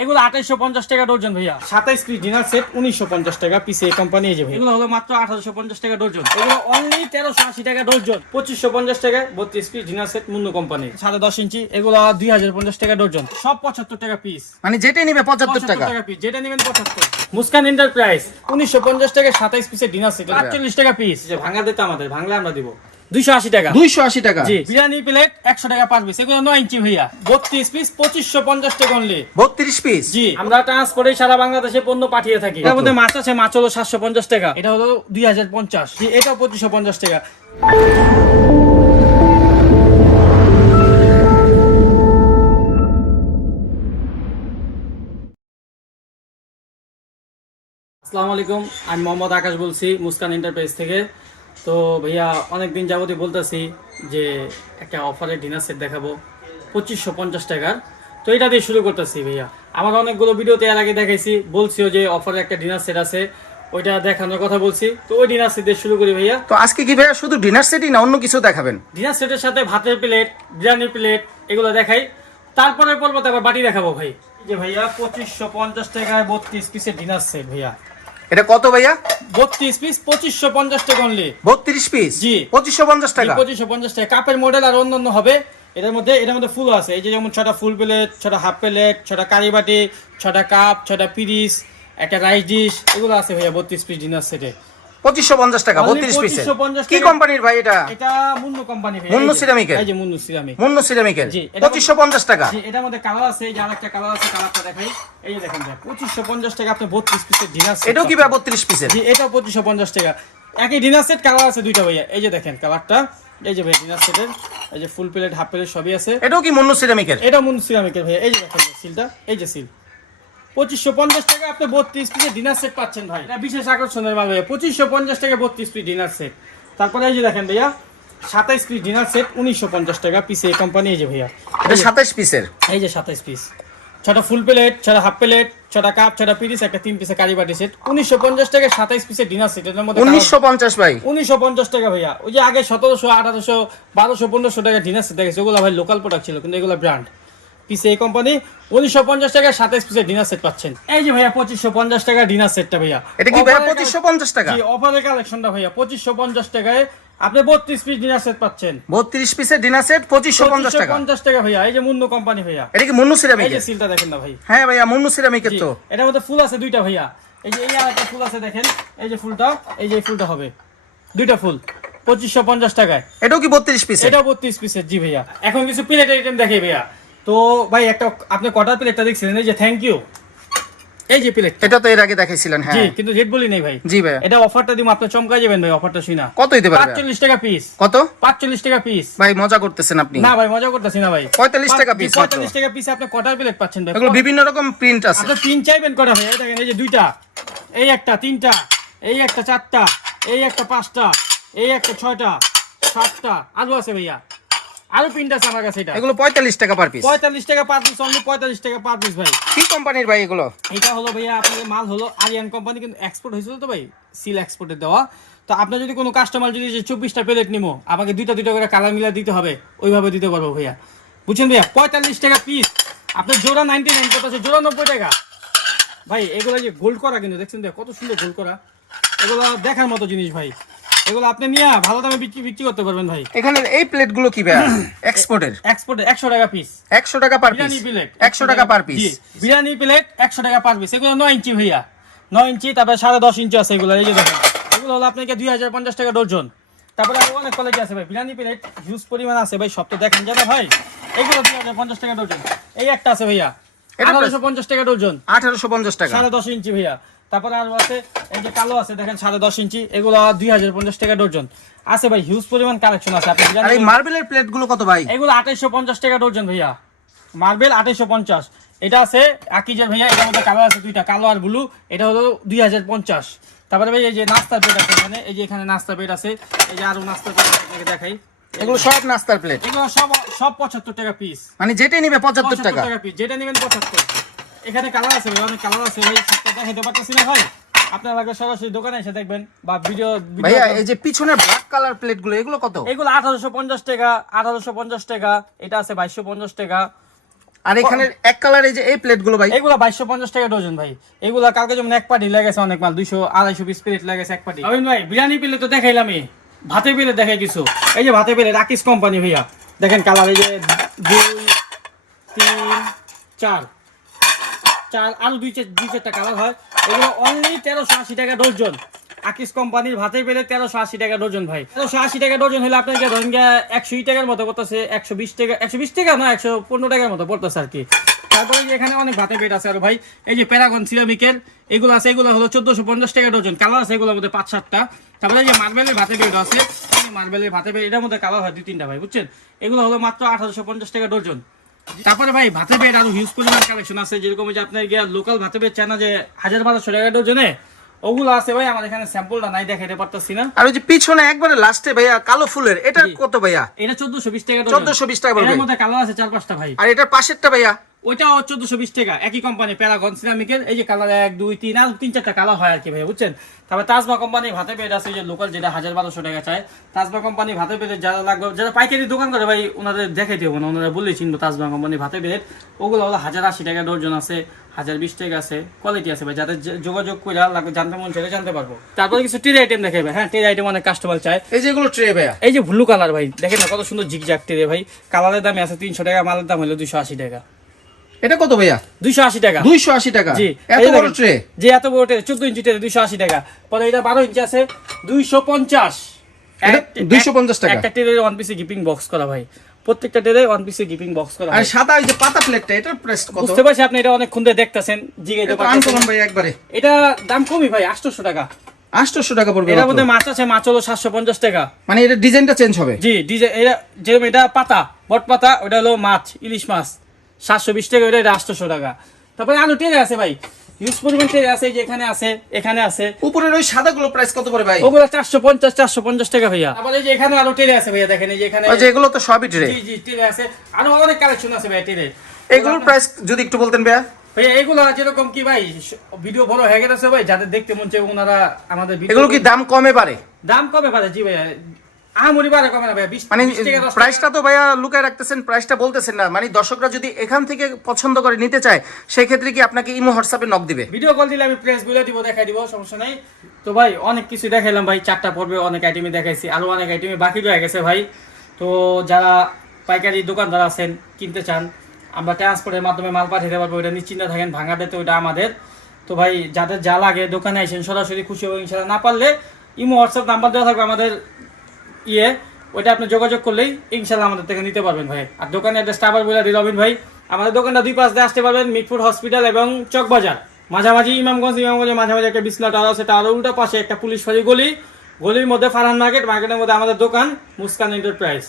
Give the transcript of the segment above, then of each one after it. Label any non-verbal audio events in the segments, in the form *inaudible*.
এগুলো আঠাইশো পঞ্চাশ টাকা ভাইয়া। সাতাইশ পিস ডিনার সেট উনিশশো পঞ্চাশ টাকা পিসে এই কোম্পানি এই যে এগুলো হলো মাত্র আঠারোশো পঞ্চাশ টাকা এগুলো অনলি তেরোশো আশি টাকা পঁচিশশো পঞ্চাশ টাকা বত্রিশ piece dinner set Munnu company সাড়ে দশ ইঞ্চি এগুলো দুই হাজার পঞ্চাশ টাকা ডর্জন সব পঁচাত্তর টাকা পিস মানে যেটাই নিবে পঁচাত্তর টাকা। পিস যেটা নেবেন পঁচাত্তর। মুস্কান এন্টারপ্রাইজ উনিশশো পঞ্চাশ টাকা সাতাইশ পিসের ডিনার সেট। আটচল্লিশ টাকা পিস যে ভাঙা দিতে আমাদের ভাঙলে আমরা দিব। দুইশো আশি টাকা। দুইশো আশি টাকা। জি বিরিয়ানি প্লেট একশো টাকা পার পিস। এগুলো নয় ইঞ্চি ভাইয়া। বত্রিশ পিস পঁচিশশো পঞ্চাশ টাকা অনলি বত্রিশ পিস? জি আমরা ট্রান্সপোর্টে সারা বাংলাদেশে পণ্য পাঠিয়ে থাকি। এর মধ্যে মাছ আছে মাছ হলো সাতশো পঞ্চাশ টাকা। এটা হলো দুই হাজার পঞ্চাশ। এটা পঁচিশশো পঞ্চাশ টাকা। আসসালামু আলাইকুম আমি মোহাম্মদ আকাশ বলছি মুস্কান এন্টারপ্রাইজ থেকে। তো ভাইয়া অনেকদিন যাবতই বলতেছি যে একটা অফারের ডিনার সেট দেখাবো পঁচিশশো পঞ্চাশ টাকার। তো এটা দিয়ে শুরু করতেছি ভাইয়া। আমার অনেকগুলো ভিডিওতে এর আগে দেখাইছি বলছিও যে অফারে একটা ডিনার সেট আছে ওইটা দেখানোর কথা বলছি। তো ওই ডিনার সেট দিয়ে শুরু করি ভাইয়া। তো আজকে কি ভাইয়া শুধু ডিনার সেটই না অন্য কিছু দেখাবেন? ডিনার সেটের সাথে ভাতের প্লেট বিরিয়ানির প্লেট এগুলো দেখাই। তারপরে পর্বতে আবার বাটি দেখাবো ভাই। যে ভাইয়া পঁচিশশো পঞ্চাশ টাকায় বত্রিশ পিসের ডিনার সেট ভাইয়া। এটা কত ভাইয়া? বত্রিশ পিস পঁচিশশো পঞ্চাশ টাকা অনলি বত্রিশ পিস জি। পঁচিশশো পঞ্চাশ টাকা? পঁচিশশো পঞ্চাশ টাকা। কাপের মডেল আর অন্যান্য হবে। এটার মধ্যে এটার মধ্যে ফুল আছে। এই যে যেমন ছটা ফুল প্লেট ছটা হাফ প্লেট ছটা কারি বাটি ছটা কাপ ছটা পিরিস একটা রাইস ডিশ এগুলো আছে ভাইয়া বত্রিশ পিস ডিনার সেটে পঁচিশশো পঞ্চাশ টাকা বত্রিশ 2550 কি কোম্পানির ভাই এটা? এটা মুন্নু কোম্পানি মুন্নু সিরামিকের? এই যে মুন্নু সিরামিক মুন্ন সিরামিকের পঁচিশশো পঞ্চাশ টাকা। এটার মধ্যে কালার আছে এই যে আরেকটা কালার আছে কালারটা দেখাই। এই যে দেখেন পঁচিশশো পঞ্চাশ টাকা আপনি বত্রিশ পিসের ডিনার এটাও কি ভাই বত্রিশ পিসের এটা পঁচিশশো পঞ্চাশ টাকা। একই ডিনার সেট কালার আছে দুইটা ভাইয়া। এই যে দেখেন কালারটা এই যে ভাই ডিনার সেটের এই যে ফুল প্লেট হাফ প্লেট সবই আছে। এটাও কি মুন্ন সিরামিকের এটা মুন সিরামিকের ভাইয়া। এই যে দেখেন সিলটা এই যে সিল পঁচিশশো পঞ্চাশ টাকা আপনি বত্রিশ ডিনার সেট পাচ্ছেন ভাই। এটা বিশেষ আকর্ষণের মাল ভাইয়া পঁচিশশো পঞ্চাশ টাকা বত্রিশ পিস ডিনার সেট তারপরে এই যে দেখেন ভাইয়া সাতাইশ পিস ডিনার সেট উনিশশো পঞ্চাশ টাকা পিসে এই কোম্পানি এই যে ভাইয়া। এটা সাতাইশ পিসের এই যে সাতাইশ পিস ছটা ফুল প্লেট ছটা হাফ প্লেট ছটা কাপ ছটা পিরিস একটা তিন পিসের কারি বাটি সেট উনিশশো পঞ্চাশ টাকা সাতাইশ পিসের ডিনার সেট এর মধ্যে উনিশশো পঞ্চাশ ভাই। উনিশশো পঞ্চাশ টাকা ভাইয়া। ওই যে আগে সতেরোশো আঠারোশো বারোশো পনেরোশো টাকা ডিনার সেট দেখেছে ওগুলো ভাই লোকাল প্রোডাক্ট ছিল কিন্তু এগুলো ব্র্যান্ড পিসে এই কোম্পানি উনিশশো পঞ্চাশ টাকা সাতাইশ পিসের ডিনার সেট পাচ্ছেন। এই যে ভাইয়া পঁচিশশো পঞ্চাশ টাকা ডিনার সেটটা ভাইয়া। এটা কি ভাইয়া পঁচিশশো পঞ্চাশ টাকা? অফারের কালেকশনটা ভাইয়া পঁচিশশো পঞ্চাশ টাকায় আপনি বত্রিশ পিস ডিনার সেট পাচ্ছেন। বত্রিশ পিসের ডিনার সেট পঁচিশশো পঞ্চাশ টাকা। পঞ্চাশ টাকা ভাইয়া এই যে মুন্নু কোম্পানি ভাইয়া। এটা কি মুন্নু এই যে সিলটা দেখেন না ভাই। হ্যাঁ ভাইয়া মুন্নু সিরামিকের তো। এটার মধ্যে ফুল আছে দুইটা ভাইয়া। এই যে এই আর একটা ফুল আছে দেখেন এই যে ফুলটা এই যে ফুলটা হবে। দুইটা ফুল পঁচিশশো পঞ্চাশ টাকায়। এটাও কি বত্রিশ পিসের এটা বত্রিশ পিসের জি ভাইয়া। এখন কিছু প্লেট আইটেম দেখে ভাইয়া। তো ভাই একটা আপনি কটার প্লেটটা দেখছিলেন? এই যে থ্যাংক ইউ এই যে প্লেট এটা তো এর আগে দেখাইছিলেন জি হ্যাঁ কিন্তু রেট বলি নেই ভাই। জি ভাই। এটা অফারটা দিব আপনি চমকা যাবেন ভাই অফারটা শুই না কত দিতে পারবে? পাঁচচল্লিশ টাকা পিস কত? পাঁচচল্লিশ টাকা পিস ভাই মজা করতেছেন আপনি। না ভাই মজা করতেছি না ভাই। 45 টাকা পিস মাত্র। পঁয়তাল্লিশ টাকা পিস আপনি কটার প্লেট পাচ্ছেন ভাই? এগুলো বিভিন্ন রকম প্রিন্ট আছে। আপনি তিন চাইবেন কটা ভাই? দেখেন এই যে দুইটা। এই একটা তিনটা। এই একটা চারটা। এই একটা পাঁচটা। এই একটা ছয়টা। সাতটা। আলু আছে ভাইয়া। আরও প্রিন্ট আছে আমার কাছে এটা। এগুলো পঁয়তাল্লিশ টাকা পার পিস পঁয়তাল্লিশ টাকা পার পিস অনলি পঁয়তাল্লিশ টাকা পার পিস ভাই। কি কোম্পানির ভাই এগুলো? এটা হলো ভাইয়া আপনাদের মাল হলো আরিয়ান কোম্পানি কিন্তু এক্সপোর্ট হয়েছিল তো ভাই সিল এক্সপোর্টে দেওয়া। তো আপনার যদি কোনো কাস্টমার যদি যে চব্বিশটা প্লেট নিবো আমাকে দুইটা দুইটা করে কালার মিলা দিতে হবে ওইভাবে দিতে পারব ভাইয়া। বুঝছেন ভাইয়া? পঁয়তাল্লিশ টাকা পিস আপনার জোড়া নাইনটি নাইন করতেছে জোড়া নব্বই টাকা। ভাই এগুলো যে গোল্ড করা কিন্তু দেখছেন ভাইয়া কত সুন্দর গোল্ড করা। এগুলো দেখার মতো জিনিস ভাই। এগুলো আপনি নিয়ে ভালো দামে বিক্রি বিক্রি করতে পারবেন ভাই। এখানে এই প্লেটগুলো কি ভাই? *coughs* এক্সপোর্টের এক্সপোর্টে একশো টাকা পিস একশো টাকা পার পিস বিরিয়ানি প্লেট একশো টাকা পার পিস বিরিয়ানি প্লেট একশো টাকা পার পিস এগুলো নয় ইঞ্চি ভাইয়া। নয় ইঞ্চি তারপরে সাড়ে দশ ইঞ্চি আছে এগুলো এই যে দেখেন। এগুলো হলো আপনাকে দুই হাজার পঞ্চাশ টাকা ডর্জন তারপরে আরও অনেক কোয়ালিটি আছে ভাই। বিরিয়ানি প্লেট হিউজ পরিমাণ আছে ভাই সব তো দেখেন। যাবে ভাই এগুলো দুই হাজার পঞ্চাশ টাকা ডর্জন এই একটা আছে ভাইয়া। এটা আঠারোশো পঞ্চাশ টাকা ডর্জন আঠারোশো পঞ্চাশ টাকা। সাড়ে দশ ইঞ্চি ভাইয়া। তারপরে আরও আছে এই যে কালো আছে দেখেন সাড়ে দশ ইঞ্চি এগুলো দুই হাজার পঞ্চাশ টাকা ডর্জন আছে ভাই হিউজ পরিমাণ কালেকশন আছে আপনি এই মার্বেলের প্লেটগুলো কত ভাই? এগুলো আঠাইশো পঞ্চাশ টাকা ডর্জন ভাইয়া। মার্বেল আঠাইশো পঞ্চাশ। এটা আছে আকিজের ভাইয়া এটার মধ্যে কালার আছে দুইটা কালো আর ব্লু এটা হলো দুই হাজার পঞ্চাশ। তারপরে ভাই এই যে নাস্তার প্লেট আছে এখানে এই যে এখানে নাস্তা প্লেট আছে এই যে আরও নাস্তার প্লেট আপনাকে দেখাই। এগুলো সব নাস্তার প্লেট এগুলো সব সব পঁচাত্তর টাকা পিস মানে যেটাই নিবে পঁচাত্তর টাকা? পিস যেটা নেবেন পঁচাত্তর। এখানে কালার আছে ভাই অনেক কালার আছে। ভাই সবটা দেখাইতে পারতেছি না ভাই। আপনার আগে সরাসরি দোকানে এসে দেখবেন বা ভিডিও ভাইয়া এই যে পিছনে ব্ল্যাক কালার প্লেটগুলো এগুলো কত? এগুলো আঠারোশো পঞ্চাশ টাকা আঠারোশো পঞ্চাশ টাকা এটা আছে বাইশশো পঞ্চাশ টাকা। আর এখানে এক কালার এই যে এই প্লেটগুলো ভাই? এগুলো বাইশশো পঞ্চাশ টাকা ডজন ভাই। এগুলো কালকে যেমন এক পার্টি লেগেছে অনেক মাল দুইশো আড়াইশো পিস প্লেট লেগেছে এক পাটি। অবিন ভাই বিরিয়ানি পেলে তো দেখাইলামই। ভাতে পেলে দেখাই কিছু। এই যে ভাতে পেলে রাকিস কোম্পানি ভাইয়া। দেখেন কালার এই যে দুই তিন চার। চার আরও দুই দুই চারটা কালার হয়। এগুলো অনলি তেরোশো আশি টাকা ডজন। আকিস কোম্পানির ভাতে পেলে তেরোশো আশি টাকা ডজন ভাই। তেরোশো আশি টাকা ডজন হলে আপনাকে ধরেন গিয়ে একশো টাকার মতো পড়তেছে, একশো বিশ টাকা একশো বিশ টাকা না, একশো পনেরো টাকার মতো পড়তেছে আর কি। তারপরে এখানে অনেক ভাতে পেট আছে আর ভাই। এই যে প্যারাগন সিরামিকের, এগুলো আছে, এগুলো হলো চোদ্দশো পঞ্চাশ টাকা ডজন। কালার আছে এগুলোর মধ্যে পাঁচ সাতটা। তারপরে যে মার্বেলের ভাতে পেট আছে মার্বেলের ভাতে পেট এটার মধ্যে কালার হয় দুই তিনটা ভাই, বুঝছেন? এগুলো হলো মাত্র আঠারোশো পঞ্চাশ টাকা ডজন। তারপরে ভাই ভাতে পেট আরও হিউজ পরিমাণ কালেকশন আছে যেরকম যে আপনার গিয়ে লোকাল ভাতে পেট চায় না যে হাজার বারোশো টাকা ডজনে ওগুলো আছে ভাই আমার এখানে স্যাম্পলটা নাই দেখাইতে পারতেছি না। আর ওই যে পিছনে একবারে লাস্টে ভাইয়া কালো ফুলের এটা কত ভাইয়া? এটা চোদ্দশো বিশ টাকা 1420 টাকা। এর মধ্যে কালার আছে চার পাঁচটা ভাই। আর এটার পাশেরটা ভাইয়া? ওইটাও চোদ্দশো বিশ টাকা। একই কোম্পানি প্যারাগন সিরামিকের এই যে কালার এক দুই তিন আর তিন চারটা কালার হয় আর কি ভাই বুঝছেন? তারপরে তাজমা কোম্পানি ভাতে পেট আছে যে লোকাল যেটা হাজার বারোশো টাকা চায়। তাজমা কোম্পানি ভাতে পেটে যারা লাগবে যারা পাইকারি দোকান করে ভাই ওনাদের দেখে দেবো না ওনারা বললেই চিনবো তাজমা কোম্পানি ভাতে পেট। ওগুলো হলো হাজার আশি টাকা ডর্জন আছে হাজার বিশ টাকা আছে কোয়ালিটি আছে ভাই যাদের যোগাযোগ করে লাগবে জানতে মন চাইলে জানতে পারব। তারপরে কিছু টির আইটেম দেখাবে হ্যাঁ টির আইটেম অনেক কাস্টমার চায়। এই যেগুলো ট্রে ভাইয়া। এই যে ব্লু কালার ভাই দেখেন না কত সুন্দর জিগজাগ টিরে ভাই কালারের দামে আছে তিনশো টাকা মালের দাম হলো দুশো আশি টাকা। এটা কত ভাইয়া? দুইশো আশি টাকা। দুইশো আশি টাকা? জি। এত বড় ট্রে যে এত বড় ট্রে চোদ্দ ইঞ্চি ট্রে দুইশো আশি টাকা। পরে এটা বারো ইঞ্চি আছে দুইশো পঞ্চাশ। দুইশো পঞ্চাশ টাকা। একটা ট্রে ওয়ান পিসে গিপিং বক্স করা ভাই। প্রত্যেকটা ট্রে ওয়ান পিসে গিপিং বক্স করা আর ভাই। সাদা ওই যে পাতা প্লেটটা এটার প্রাইস কত? বুঝতে পারছি আপনি এটা অনেক খুন্দে দেখতেছেন জিগে এটা আনকমন ভাই একবারে। এটা দাম কমই ভাই টাকা। 800 টাকা পড়বে মধ্যে মাছ আছে মাছ হলো সাতশো পঞ্চাশ টাকা। মানে এটা ডিজাইনটা চেঞ্জ হবে? জি ডিজে এটা যেরকম এটা পাতা বট পাতা ওটা হলো মাছ ইলিশ মাছ। সাতশো বিশ টাকা ওটা এটা আটশোশো টাকা। তারপরে আলু টেরে আছে ভাই। ইউজ পরিমাণ টেরে আছে যে এখানে আছে এখানে আছে। উপরের ওই সাদাগুলো প্রাইস কত পড়ে ভাই? ওগুলো চারশো পঞ্চাশ চারশো পঞ্চাশ টাকা ভাইয়া। তারপরে এই যে এখানে আরও টেরে আছে ভাইয়া দেখেন এই যে এখানে এগুলো তো সবই ট্রে। জি জি টেরে আছে। আরও অনেক কালেকশন আছে ভাইয়া টেরে। এগুলোর প্রাইস যদি একটু বলতেন ভাইয়া। ভাইয়া এগুলো যেরকম কি ভাই ভিডিও বড় হয়ে গেছে ভাই যাদের দেখতে মন চাই ওনারা আমাদের এগুলো কি দাম কমে পারে? দাম কবে পারে জি ভাইয়া। মানে। প্রাইসটা তো ভাইয়া লুকায় রাখতেছেন প্রাইসটা বলতেছেন না। মানে দর্শকরা যদি এখান থেকে পছন্দ করে নিতে চায় সেই ক্ষেত্রে কি আপনাকে ইমো হোয়াটসঅ্যাপে নক দিবে? ভিডিও কল দিলে আমি প্রেস বলে দিব দেখাই দিব সমস্যা নাই। তো ভাই অনেক কিছু দেখাইলাম ভাই চারটা পর্বে অনেক আইটেমে দেখাইছি আরও অনেক আইটেমে বাকি রয়ে গেছে ভাই। তো যারা পাইকারি দোকানদার আছেন কিনতে চান আমরা ট্রান্সপোর্টের মাধ্যমে মাল পাঠাতে পারব ওটা নিশ্চিন্ত থাকেন ভাঙাতে তো ওটা আমাদের। তো ভাই যাদের যা লাগে দোকানে আসেন সরাসরি খুশি হবে ইনশাল্লাহ না পারলে ইমো হোয়াটসঅ্যাপ নাম্বার দেওয়া থাকবে আমাদের ইয়ে ওইটা আপনি যোগাযোগ করলেই ইনশাল্লাহ আমাদের থেকে নিতে পারবেন ভাই। আর দোকানের অ্যাড্রেসটা আবার বলে দিই, রবিন ভাই, আমাদের দোকানটা দুই পাশ দিয়ে আসতে পারবেন মিটফুড হসপিটাল এবং চকবাজার। মাঝামাঝি ইমামগঞ্জ, ইমামগঞ্জের মাঝামাঝি একটা বিসলা টাওয়ার আছে টাওয়ারের উল্টা পাশে একটা পুলিশ ফাঁড়ি গলি। গলির মধ্যে ফারহান মার্কেট মার্কেটের মধ্যে আমাদের দোকান, মুস্কান এন্টারপ্রাইজ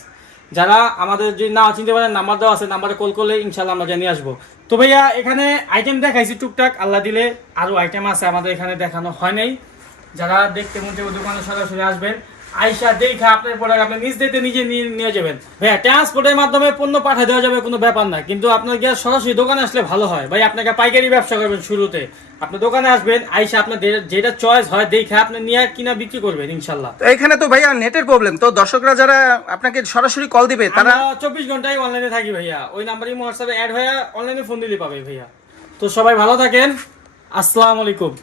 যারা আমাদের যদি না চিনতে পারেন নাম্বার দেওয়া আছে নাম্বারে কল করলে ইনশাল্লাহ আমরা জানিয়ে আসব। তো ভাইয়া, এখানে আইটেম দেখাইছি টুকটাক, আল্লাহ দিলে আরও আইটেম আছে আমাদের এখানে দেখানো হয় নাই। যারা দেখতে মন দোকানে সরাসরি আসবেন। আইসা দেখা আপনার প্রোডাক্ট আপনি নিজ দেখতে নিজে নিয়ে নিয়ে যাবেন। ভাইয়া ট্রান্সপোর্টের মাধ্যমে পণ্য পাঠিয়ে দেওয়া যাবে কোনো ব্যাপার না। কিন্তু আপনার গিয়ে সরাসরি দোকানে আসলে ভালো হয়। ভাই আপনাকে পাইকারি ব্যবসা করবেন শুরুতে। আপনি দোকানে আসবেন আইসা আপনার যেটা চয়েস হয় দেখে আপনি নিয়ে কিনা বিক্রি করবেন ইনশাল্লাহ। এখানে তো ভাইয়া নেটের প্রবলেম তো দর্শকরা যারা আপনাকে সরাসরি কল দিবে তারা চব্বিশ ঘন্টায় অনলাইনে থাকি ভাইয়া। ওই নাম্বারে হোয়াটসঅ্যাপে অ্যাড হয়ে অনলাইনে ফোন দিলে পাবে ভাইয়া। তো সবাই ভালো থাকেন। আসসালামু আলাইকুম।